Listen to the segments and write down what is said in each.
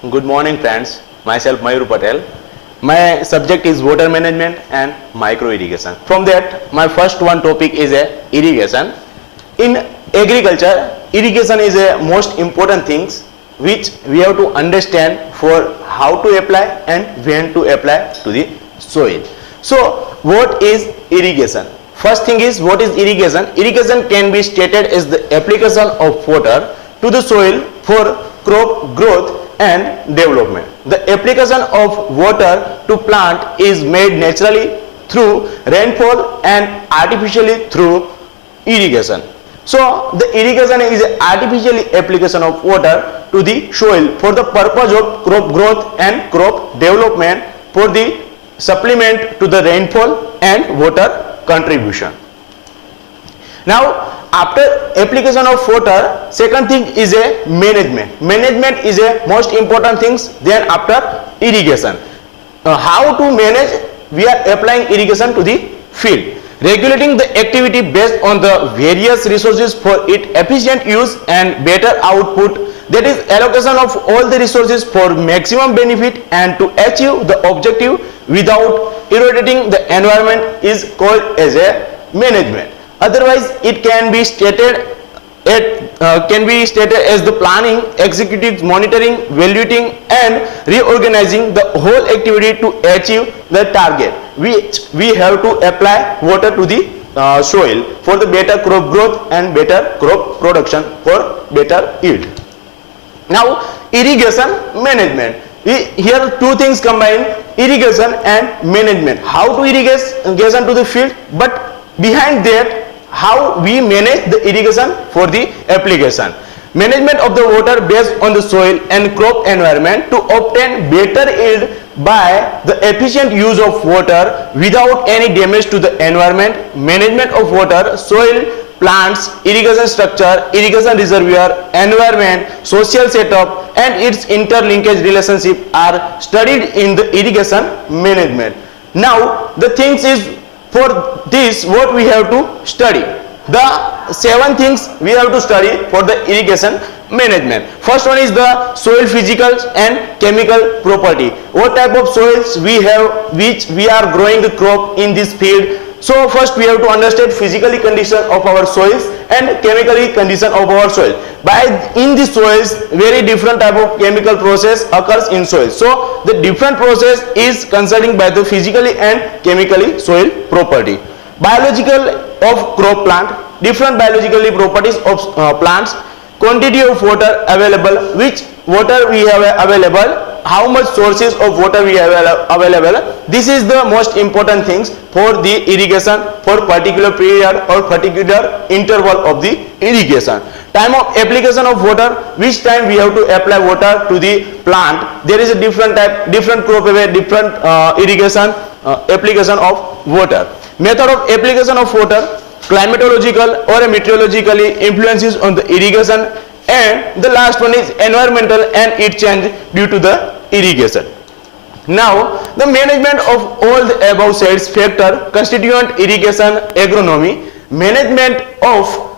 Good morning friends, myself Mayur Patel. My subject is water management and micro irrigation. From that, my first one topic is irrigation. In agriculture, irrigation is a most important things which we have to understand for how to apply and when to apply to the soil. So what is irrigation? First thing is, what is irrigation? Irrigation can be stated as the application of water to the soil for crop growth and development. The application of water to plant is made naturally through rainfall and artificially through irrigation. So the irrigation is an artificial application of water to the soil for the purpose of crop growth and crop development, for the supplement to the rainfall and water contribution. Now after application of water, second thing is a management. Management is a most important things. Then after irrigation, how to manage? We are applying irrigation to the field, regulating the activity based on the various resources for its efficient use and better output. That is allocation of all the resources for maximum benefit and to achieve the objective without eroding the environment is called as a management. Otherwise, it can be stated as the planning, executive, monitoring, evaluating, and reorganizing the whole activity to achieve the target, which we have to apply water to the soil for the better crop growth and better crop production for better yield. Now, irrigation management. Here two things combined: irrigation and management. How to irrigation to the field, but behind that, how we manage the irrigation for the application. Management of the water based on the soil and crop environment to obtain better yield by the efficient use of water without any damage to the environment. Management of water, soil, plants, irrigation structure, irrigation reservoir, environment, social setup, and its interlinkage relationship are studied in the irrigation management. Now the things is, for this what we have to study? The 7 things we have to study for the irrigation management. First one is the soil physical and chemical property. What type of soils we have which we are growing the crop in this field. So first we have to understand physically condition of our soils and chemically condition of our soil. In the soils, very different type of chemical process occurs in soil. So the different process is concerning by the physically and chemically soil property. Biological of crop plant, different biologically properties of plants, quantity of water available, which water we have available, how much sources of water we have available. This is the most important things for the irrigation for particular period or particular interval of the irrigation. Time of application of water, which time we have to apply water to the plant. There is a different type, different crop away, different irrigation application of water. Method of application of water, climatological or meteorologically influences on the irrigation, and the last one is environmental and it change due to the irrigation. Now the management of all the above said factor constituent irrigation agronomy. Management of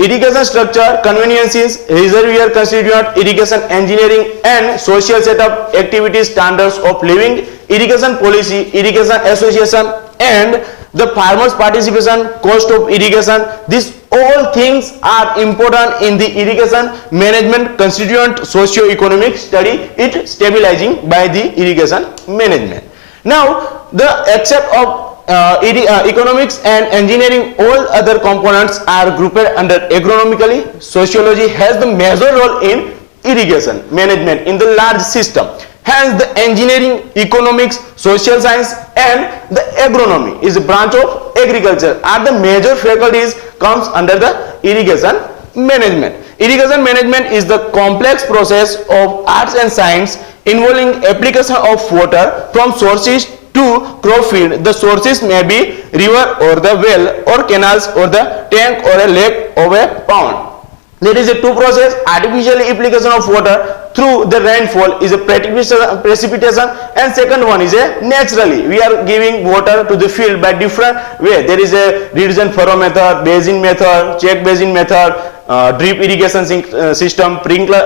irrigation structure, conveniences, reservoir constituent irrigation engineering and social setup activities, standards of living, irrigation policy, irrigation association, and the farmers participation, cost of irrigation. These all things are important in the irrigation management constituent socio-economic study, it stabilizing by the irrigation management. Now the except of economics and engineering, all other components are grouped under agronomically. Sociology has the major role in irrigation management in the large system. Hence the engineering, economics, social science and the agronomy is a branch of agriculture are the major faculties comes under the irrigation management. Irrigation management is the complex process of arts and science involving application of water from sources to crop field. The sources may be river or the well or canals or the tank or a lake or a pond. There is a two process: artificial application of water through the rainfall is a precipitation, and second one is a naturally we are giving water to the field by different way. There is a reduction furrow method, basin method, check basin method, drip irrigation system,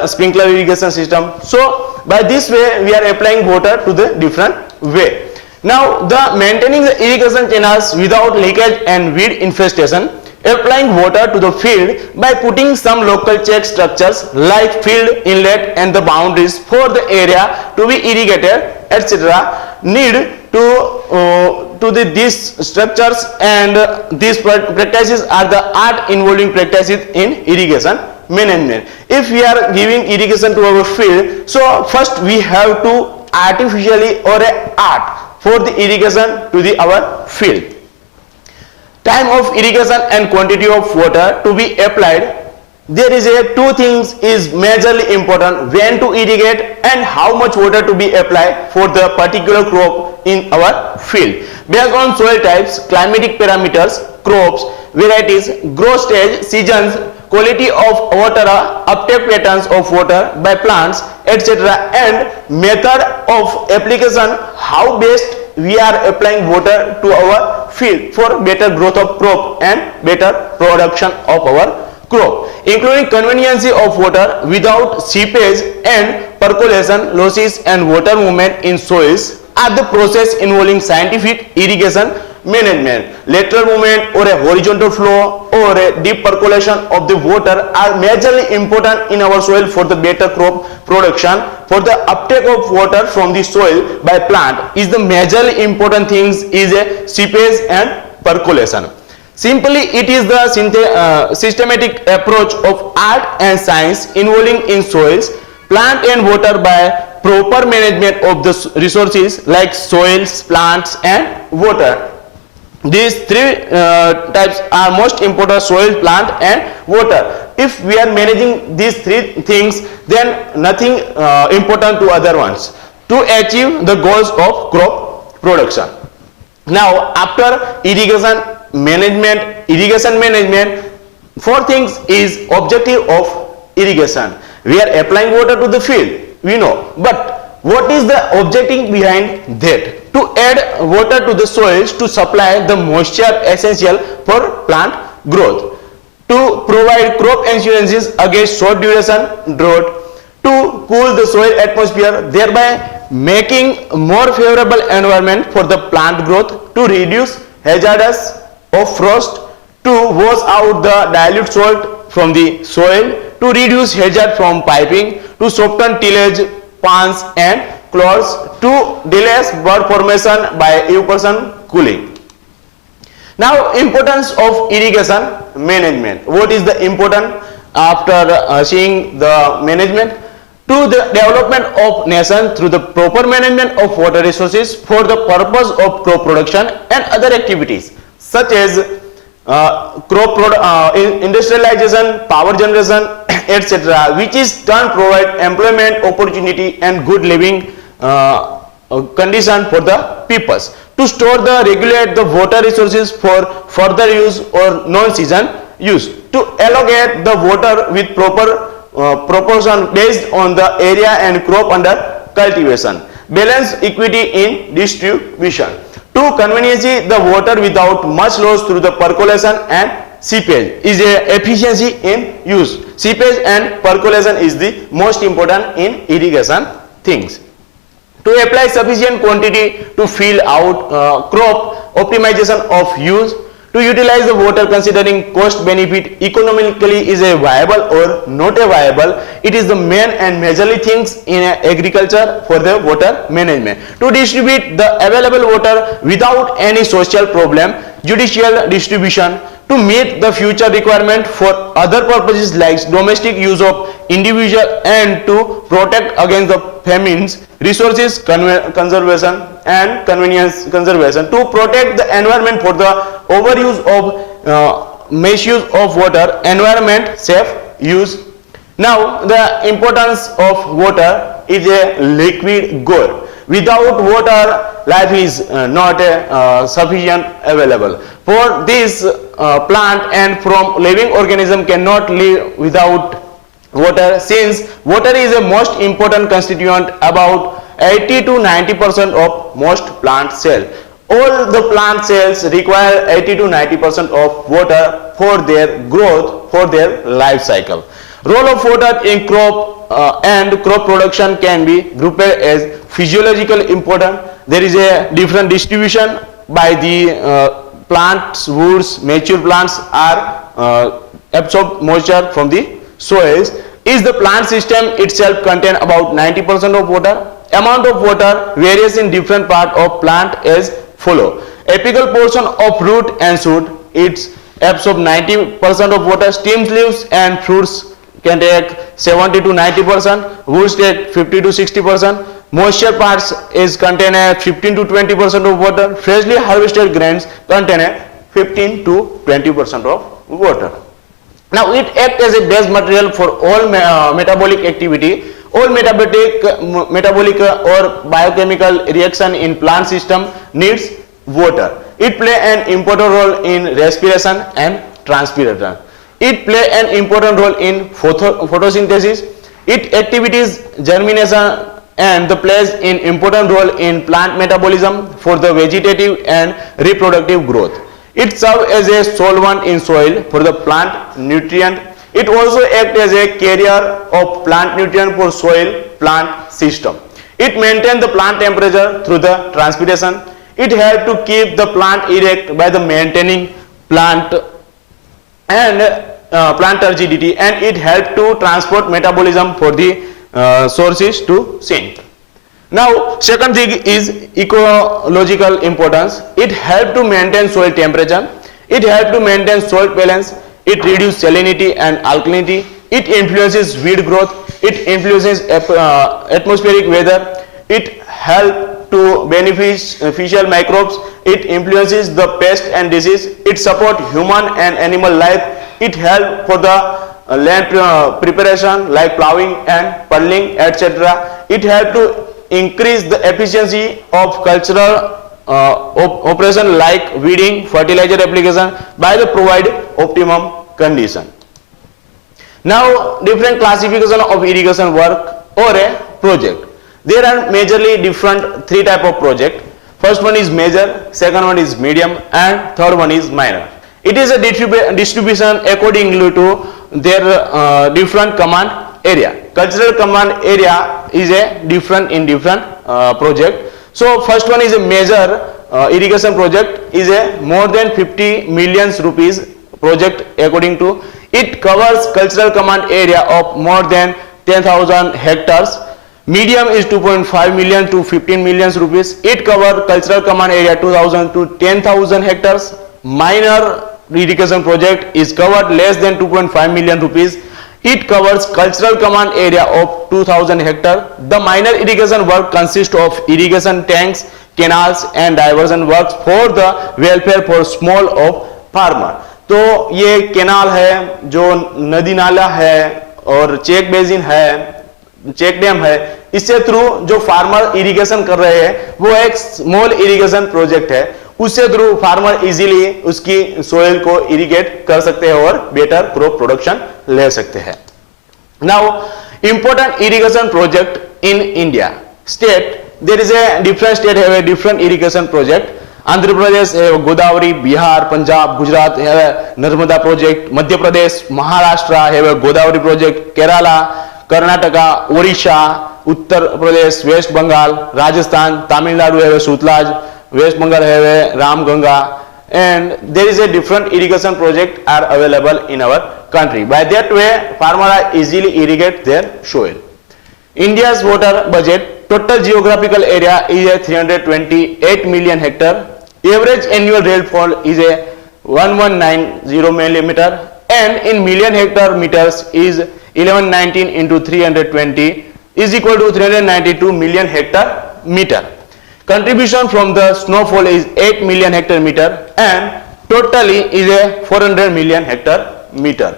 sprinkler irrigation system. So by this way we are applying water to the different way. Now the maintaining the irrigation channels without leakage and weed infestation, applying water to the field by putting some local check structures like field inlet and the boundaries for the area to be irrigated, etc. need to these structures, and these practices are the art involving practices in irrigation management. If we are giving irrigation to our field, so first we have to artificially or a art for the irrigation to our field. Time of irrigation and quantity of water to be applied. There is two things is majorly important: when to irrigate and how much water to be applied for the particular crop in our field. Based on soil types, climatic parameters, crops, varieties, growth stage, seasons, quality of water, uptake patterns of water by plants, etc. and method of application, how best we are applying water to our field for better growth of crop and better production of our crop, including convenience of water without seepage and percolation losses and water movement in soils are the process involving scientific irrigation management. Lateral movement or a horizontal flow or a deep percolation of the water are majorly important in our soil for the better crop production. For the uptake of water from the soil by plant is the majorly important things is a seepage and percolation. Simply, it is the systematic approach of art and science involving in soils, plant and water by proper management of the resources like soils, plants and water. These three types are most important: soil, plant and water. If we are managing these three things, then nothing important to other ones to achieve the goals of crop production. Now after irrigation management, four things is objective of irrigation. We are applying water to the field, we know, but what is the objective behind that? To add water to the soils to supply the moisture essential for plant growth, to provide crop insurances against short duration drought, to cool the soil atmosphere, thereby making more favorable environment for the plant growth, to reduce hazards of frost, to wash out the dilute salt from the soil, to reduce hazard from piping, to soften tillage, ponds and clods, to delay bud formation by evaporation cooling. Now importance of irrigation management. What is the important after seeing the management? To the development of nation through the proper management of water resources for the purpose of crop production and other activities such as industrialization, power generation, etc., which is turn provide employment opportunity and good living condition for the peoples. To store the regulate the water resources for further use or non-season use. To allocate the water with proper proportion based on the area and crop under cultivation. Balance equity in distribution. To convenience the water without much loss through the percolation and seepage is a efficiency in use. Seepage and percolation is the most important in irrigation things. To apply sufficient quantity to fill out crop, optimization of use, to utilize the water considering cost benefit economically is a viable or not a viable. It is the main and majorly things in agriculture for the water management. To distribute the available water without any social problem, judicial distribution, to meet the future requirement for other purposes like domestic use of individual and to protect against the famines, resources conservation and convenience conservation, to protect the environment for the overuse of misuse of water, environment safe use. Now the importance of water is a liquid gold. Without water, life is not sufficient available. For this plant and from living organism cannot live without water, since water is a most important constituent about 80 to 90% of most plant cells. All the plant cells require 80 to 90% of water for their growth, for their life cycle. Role of water in crop and crop production can be grouped as physiological important. There is a different distribution by the plants, woods, mature plants are absorb moisture from the soils. Is the plant system itself contain about 90% of water? Amount of water varies in different part of plant as follow. Apical portion of root and shoot, it's absorb 90% of water. Stems, leaves and fruits can take 70 to 90%. Woods take 50 to 60%. Moisture parts is contain a 15 to 20% of water. Freshly harvested grains contain a 15 to 20% of water. Now it acts as a base material for all metabolic activity. All metabolic or biochemical reaction in plant system needs water. It play an important role in respiration and transpiration. It play an important role in photosynthesis. It activities germination and the plays an important role in plant metabolism for the vegetative and reproductive growth. It serves as a solvent in soil for the plant nutrient. It also acts as a carrier of plant nutrient for soil plant system. It maintains the plant temperature through the transpiration. It helps to keep the plant erect by the maintaining plant and plant turgidity, and it helps to transport metabolism for the sources to sink. Now second thing is ecological importance. It helps to maintain soil temperature. It helps to maintain soil balance. It reduces salinity and alkalinity. It influences weed growth. It influences atmospheric weather. It helps to beneficial microbes. It influences the pest and disease. It supports human and animal life. It helps for the land preparation like plowing and pulling, etc. It helps to increase the efficiency of cultural operation like weeding, fertilizer application by the provide optimum condition. Now different classification of irrigation work or a project. There are majorly different three type of project. First one is major, second one is medium, and third one is minor. It is a distribution according to their different command area. Cultural command area is a different in different project. So first one is a major irrigation project, is a more than 50 million rupees project. According to it covers cultural command area of more than 10,000 hectares. Medium is 2.5 million to 15 million rupees. It covers cultural command area 2,000 to 10,000 hectares. Minor irrigation project is covered less than 2.5 million rupees. It covers cultural command area of 2000 hectares. The minor irrigation work consists of irrigation tanks, canals and diversion works for the welfare for small of farmer. तो ये canal है, जो नदी नाला है और check basin है, check dam है, इससे थ्रू जो फार्मर इरिगेशन कर रहे हैं वो एक स्मॉल इरिगेशन प्रोजेक्ट है. उससे थ्रू फार्मर इजीली उसकी सोइल को इरिगेट कर सकते हैं और बेटर क्रॉप प्रोडक्शन ले सकते हैं. Now important irrigation project in India state, there is a different state have a different irrigation project. Andhra Pradesh है गोदावरी, बिहार, पंजाब, गुजरात है नर्मदा प्रोजेक्ट, मध्य प्रदेश, महाराष्ट्र है गोदावरी प्रोजेक्ट, केरला, कर्नाटका, ओडिशा, उत्तर प्रदेश, वेस्ट बंगाल, राजस्थान, तमिलनाडु है Sutlej, West Bengal have a Ram Ganga, and there is a different irrigation project are available in our country. By that way, farmers are easily irrigate their soil. India's water budget, total geographical area is a 328 million hectare. Average annual rainfall is a 1190 millimeter, and in million hectare meters is 1119 into 320 is equal to 392 million hectare meter. Contribution from the snowfall is 8 million hectare meter, and totally is a 400 million hectare meter.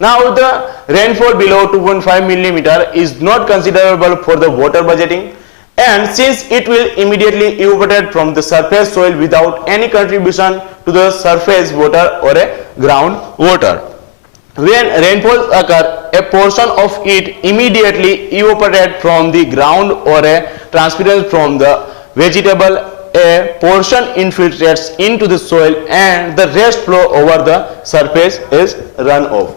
Now the rainfall below 2.5 millimeter is not considerable for the water budgeting, and since it will immediately evaporate from the surface soil without any contribution to the surface water or a ground water. When rainfall occur, a portion of it immediately evaporates from the ground or a transpires from the vegetable, a portion infiltrates into the soil and the rest flow over the surface is run off.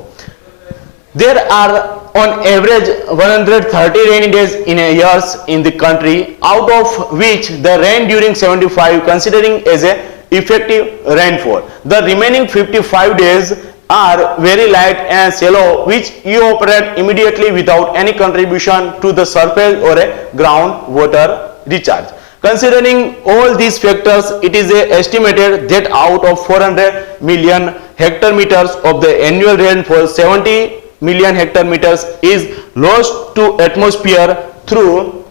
There are on average 130 rainy days in a year in the country, out of which the rain during 75 considering as a effective rainfall. The remaining 55 days are very light and shallow, which evaporate immediately without any contribution to the surface or a groundwater recharge. Considering all these factors, it is estimated that out of 400 million hectare meters of the annual rainfall, 70 million hectare meters is lost to atmosphere through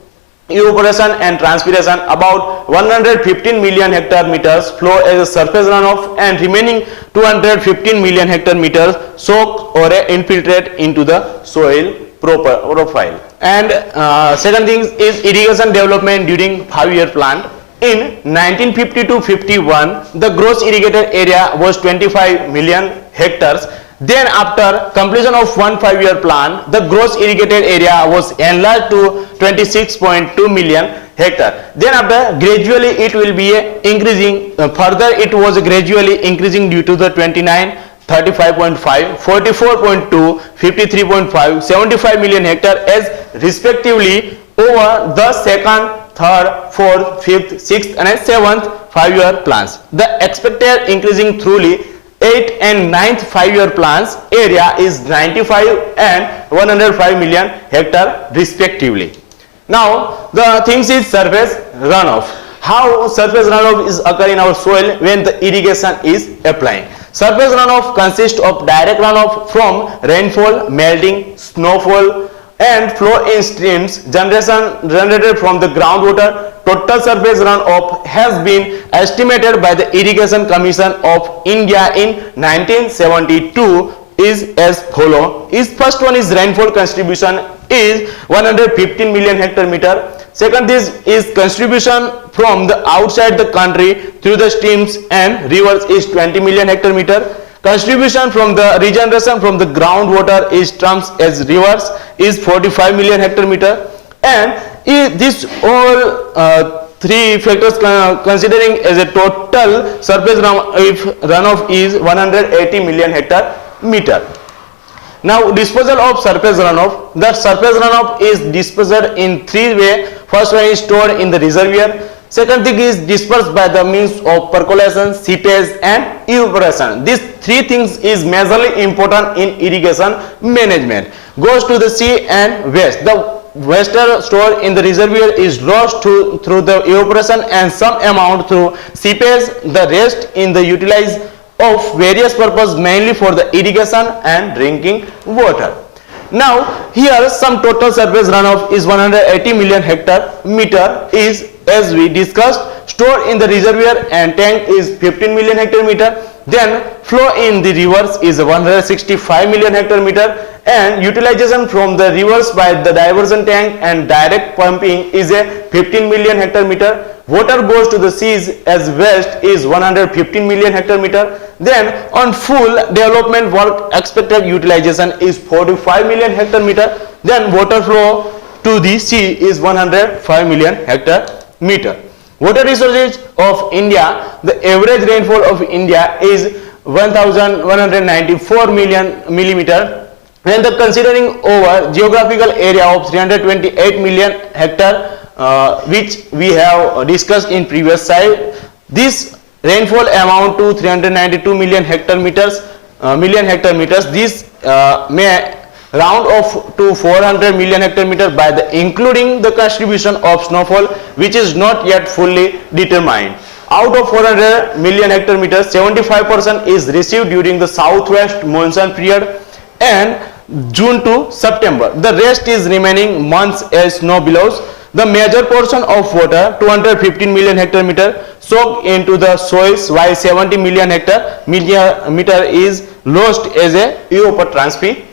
evaporation and transpiration. About 115 million hectare meters flow as a surface runoff, and remaining 215 million hectare meters soak or infiltrate into the soil profile. And second thing is irrigation development during 5-year plan. In 1950 to 51, the gross irrigated area was 25 million hectares. Then after completion of 5-year plan, the gross irrigated area was enlarged to 26.2 million hectare. Then after gradually it will be increasing, further it was gradually increasing due to the 29, 35.5, 44.2, 53.5, 75 million hectare as respectively over the second, third, fourth, fifth, sixth and 7th 5-year plans. The expected increasing throughly 8th and 9th 5-year plans area is 95 and 105 million hectare respectively. Now the things is surface runoff. How surface runoff is occur in our soil when the irrigation is applying. Surface runoff consists of direct runoff from rainfall, melting, snowfall and flow in streams generated from the groundwater. Total surface runoff has been estimated by the Irrigation Commission of India in 1972 is as follow. First one is rainfall contribution is 115 million hectare meter. Second is contribution from the outside the country through the streams and rivers is 20 million hectare meter. Contribution from the regeneration from the groundwater is terms as rivers is 45 million hectare meter. And this all three factors considering as a total surface runoff is 180 million hectare meter. Now disposal of surface runoff. The surface runoff is dispersed in 3 ways. First one is stored in the reservoir. Second thing is dispersed by the means of percolation, seepage and evaporation. These 3 things is majorly important in irrigation management. Goes to the sea and waste. The water stored in the reservoir is lost through the evaporation and some amount through seepage. The rest in the utilized of various purposes, mainly for the irrigation and drinking water. Now here some total surface runoff is 180 million hectare meter is as we discussed. Stored in the reservoir and tank is 15 million hectare meter. Then flow in the rivers is 165 million hectare meter, and utilization from the rivers by the diversion tank and direct pumping is a 15 million hectare meter. Water goes to the seas as waste is 115 million hectare meter. Then on full development work expected utilization is 45 million hectare meter. Then water flow to the sea is 105 million hectare meter. Water resources of India. The average rainfall of India is 1194 million millimeter, and the considering over geographical area of 328 million hectare, which we have discussed in previous slide. This rainfall amount to 392 million hectare meters. This may round off to 400 million hectare meter by the including the contribution of snowfall, which is not yet fully determined. Out of 400 million hectare meters, 75% is received during the southwest monsoon period and June to September. The rest is remaining months as snow belows. The major portion of water, 215 million hectare meter, soaked into the soils, while 70 million hectare meter is lost as a evapotranspiration.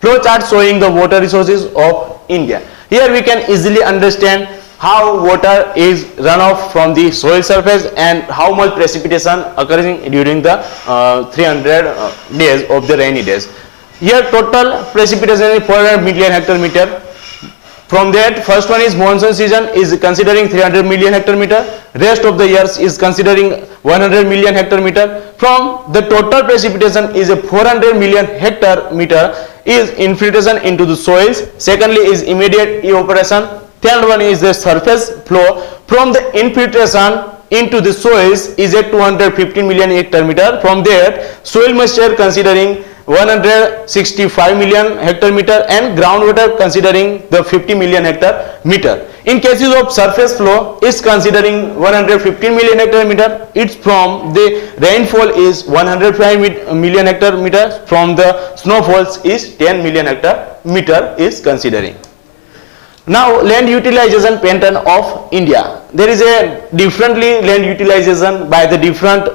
Flow chart showing the water resources of India. Here we can easily understand how water is run off from the soil surface and how much precipitation occurring during the 300 days of the rainy days. Here total precipitation is 400 million hectare meter. From that, first one is monsoon season is considering 300 million hectare meter. Rest of the years is considering 100 million hectare meter. From the total precipitation is a 400 million hectare meter is infiltration into the soils. Secondly is immediate evaporation. Third one is the surface flow. From the infiltration into the soils is a 215 million hectare meter. From there, soil moisture considering 165 million hectare meter and groundwater considering the 50 million hectare meter. In cases of surface flow is considering 115 million hectare meter. It's from the rainfall is 105 million hectare meter. From the snowfalls is 10 million hectare meter is considering. Now land utilization pattern of India. There is a differently land utilization by the different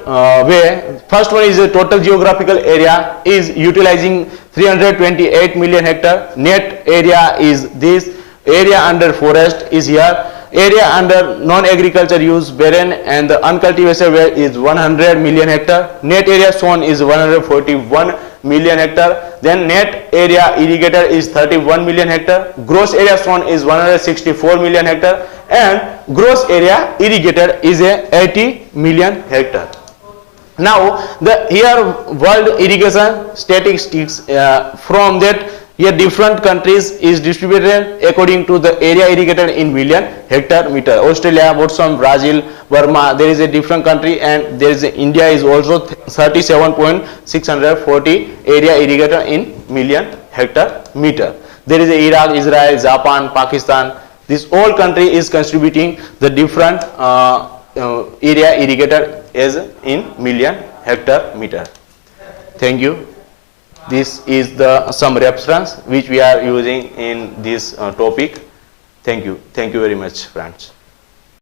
way. First one is the total geographical area is utilizing 328 million hectare. Net area is this. Area under forest is here. Area under non-agriculture use barren and the uncultivated area is 100 million hectare. Net area sown is 141 million hectare. Then net area irrigated is 31 million hectare. Gross area sown is 164 million hectare and gross area irrigated is a 80 million hectare. Now the here world irrigation statistics from that here different countries is distributed according to the area irrigated in million hectare meter. Australia, Botswana, Brazil, Burma, there is a different country and there is a India is also 37.640 area irrigated in million hectare meter. There is a Iraq, Israel, Japan, Pakistan. This all country is contributing the different area irrigated as in million hectare meter. Thank you. This is the some reference which we are using in this topic. Thank you very much, friends.